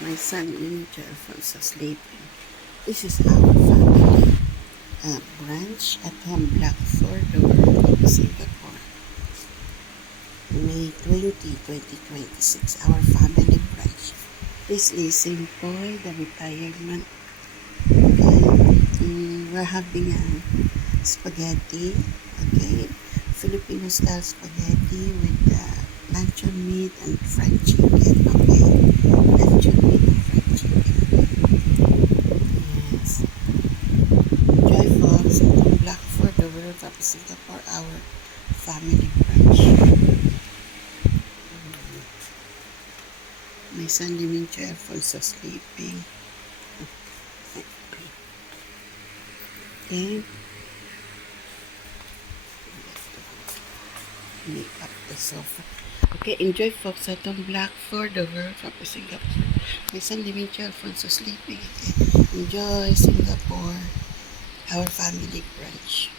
My son in Alfonso sleeping. This is our family branch at Home Block 4, Dover, Singapore. May 20, 2026, our family branch. This is Simple, the retirement. And we're having spaghetti, okay? Filipino style spaghetti with luncheon meat and fried chicken, okay? Luncheon meat and fried chicken. Yes. Joy Fox at Home Block 4, Dover, Singapore, our family branch. My son Limincho Alfonso sleeping. Okay. Make up the sofa. Okay, enjoy folks at Home Block 4, Dover, Singapore. My son Limincho Alfonso sleeping. Okay. Enjoy Singapore, our family branch.